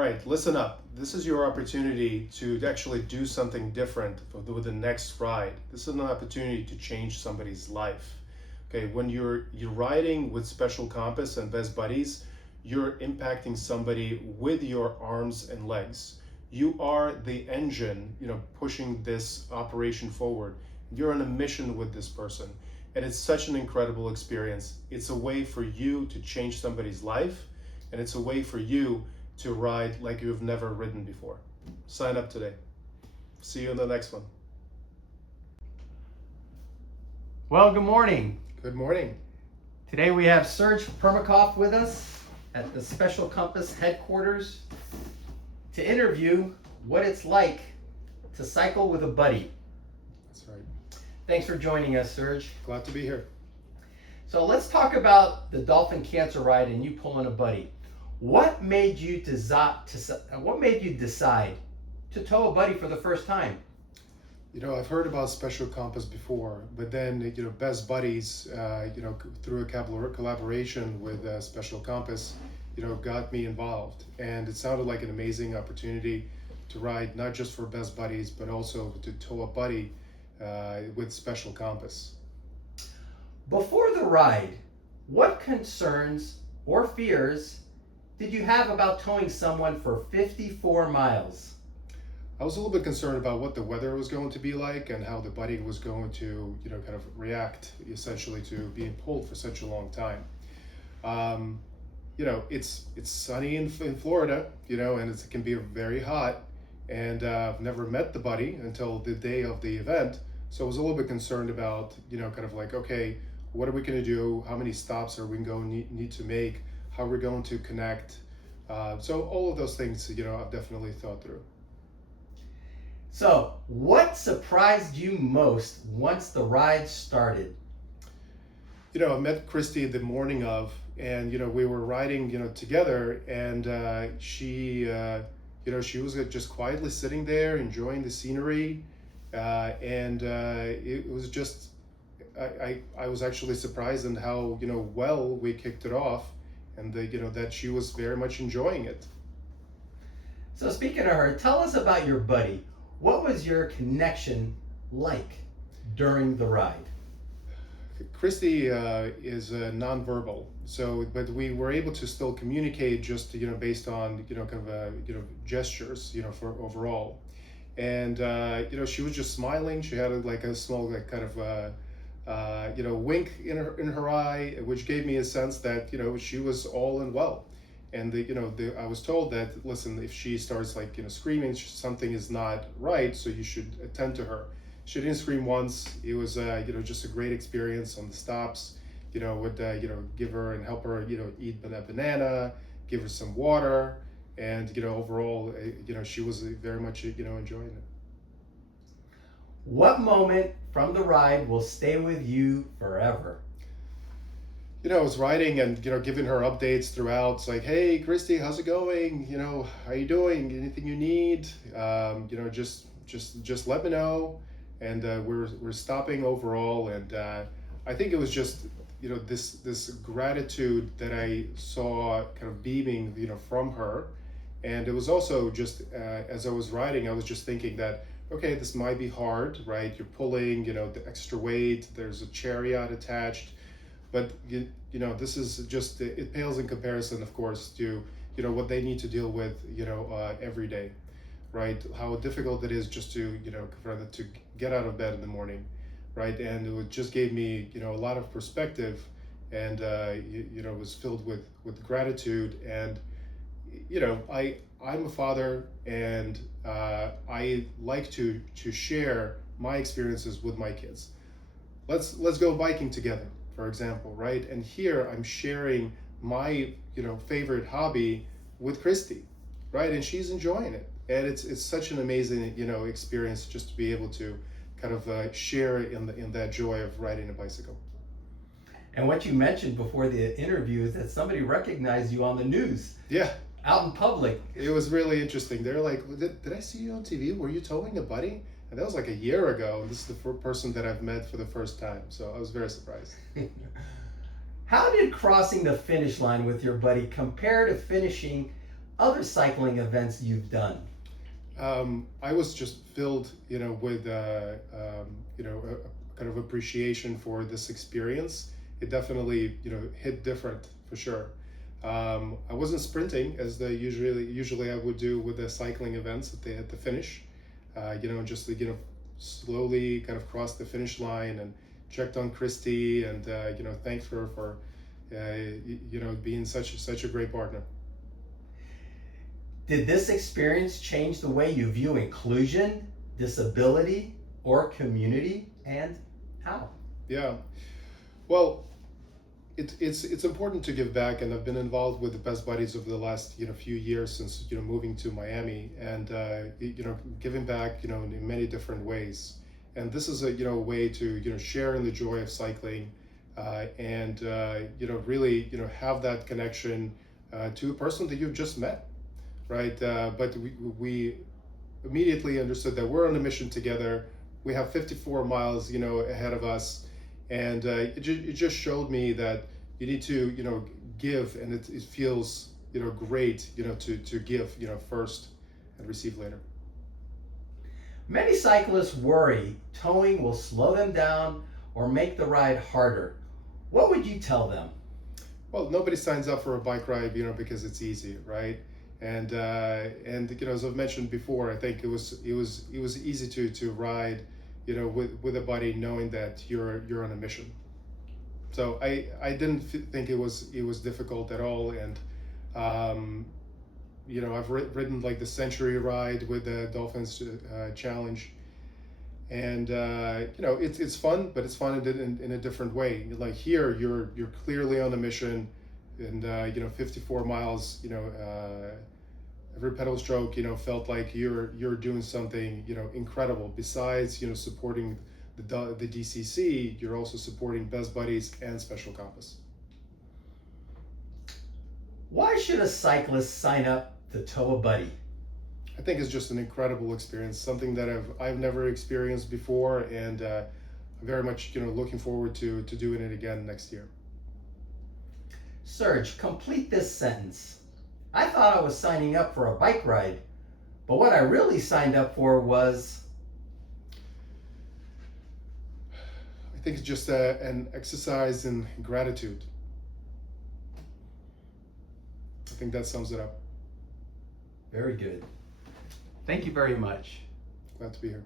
right, listen up. This is your opportunity to actually do something different with the next ride. This is an opportunity to change somebody's life. Okay, when you're riding with Special Compass and Best Buddies, you're impacting somebody with your arms and legs. You are the engine, pushing this operation forward. You're on a mission with this person, and it's such an incredible experience. It's a way for you to change somebody's life, and it's a way for you to ride like you've never ridden before. Sign up today. See you in the next one. Well, good morning. Good morning. Today we have Serge Permyakoff with us at the Special Compass headquarters to interview what it's like to cycle with a buddy. That's right. Thanks for joining us, Serge. Glad to be here. So let's talk about the Dolphin Cancer ride and you pulling a buddy. What made you decide to tow a buddy for the first time? I've heard about Special Compass before, but then, Best Buddies, through a collaboration with Special Compass, got me involved. And it sounded like an amazing opportunity to ride, not just for Best Buddies, but also to tow a buddy with Special Compass. Before the ride, what concerns or fears did you have about towing someone for 54 miles? I was a little bit concerned about what the weather was going to be like and how the buddy was going to, kind of react essentially to being pulled for such a long time. It's sunny in Florida, and it can be very hot. And I've never met the buddy until the day of the event. So I was a little bit concerned about, kind of like, okay, what are we going to do? How many stops are we going to need to make? How we're going to connect? So all of those things, I've definitely thought through. So, what surprised you most once the ride started? I met Christy the morning of, and we were riding, together, and she was just quietly sitting there enjoying the scenery, and it was just, I was actually surprised in how well we kicked it off, and that she was very much enjoying it. So speaking of her, tell us about your buddy. What was your connection like during the ride? Christy is nonverbal, but we were able to still communicate just based on kind of gestures for overall, and she was just smiling. She had a small kind of wink in her eye, which gave me a sense that she was all in well. And I was told that, listen, if she starts screaming, something is not right, so you should attend to her. She didn't scream once. It was just a great experience on the stops. Would give her and help her eat a banana, give her some water, and overall she was very much enjoying it. What moment from the ride will stay with you forever? I was riding and giving her updates throughout. It's like, hey Christy, how's it going? How you doing? Anything you need? Just let me know. And we're stopping overall, and I think it was just this gratitude that I saw kind of beaming from her, and it was also just as I was riding, I was just thinking that, okay, this might be hard, right? You're pulling, the extra weight. There's a chariot attached. But this is just, it pales in comparison, of course, to what they need to deal with every day, right? How difficult it is just to to get out of bed in the morning, right? And it just gave me a lot of perspective, and it was filled with gratitude. And I'm a father, and I like to share my experiences with my kids. Let's go biking together, for example, right? And here I'm sharing my favorite hobby with Christy, right? And she's enjoying it, and it's such an amazing experience just to be able to kind of share in that joy of riding a bicycle. And what you mentioned before the interview is that somebody recognized you on the news. Yeah. Out in public. It was really interesting. They're like, did I see you on TV? Were you towing a buddy? And that was like a year ago. This is the person that I've met for the first time. So I was very surprised. How did crossing the finish line with your buddy compare to finishing other cycling events you've done? I was just filled, with a kind of appreciation for this experience. It definitely, hit different for sure. I wasn't sprinting as usually I would do with the cycling events at the finish. Just to, slowly kind of crossed the finish line and checked on Christy and thanked her for being such a great partner. Did this experience change the way you view inclusion, disability, or community, and how? Yeah, well, it's important to give back, and I've been involved with the Best Buddies over the last few years since moving to Miami, and giving back in many different ways. And this is a way to share in the joy of cycling, and really have that connection to a person that you've just met, right? But we immediately understood that we're on a mission together. We have 54 miles ahead of us, and it just showed me that you need to give, and it feels great to give first and receive later. Many cyclists worry towing will slow them down or make the ride harder. What would you tell them? Well, nobody signs up for a bike ride because it's easy, right? And as I've mentioned before, I think it was easy to ride with a buddy, knowing that you're on a mission. So I didn't think it was difficult at all. And I've ridden like the Century ride with the Dolphins Challenge, and it's fun, but it's fun in a different way. Like here, you're clearly on a mission, and 54 miles. Every pedal stroke felt like you're doing something incredible. Besides supporting the DCC, you're also supporting Best Buddies and Special Compass. Why should a cyclist sign up to tow a buddy? I think it's just an incredible experience, something that I've never experienced before, and I'm very much looking forward to doing it again next year. Serge, complete this sentence. I thought I was signing up for a bike ride, but what I really signed up for was... I think it's just an exercise in gratitude. I think that sums it up. Very good. Thank you very much. Glad to be here.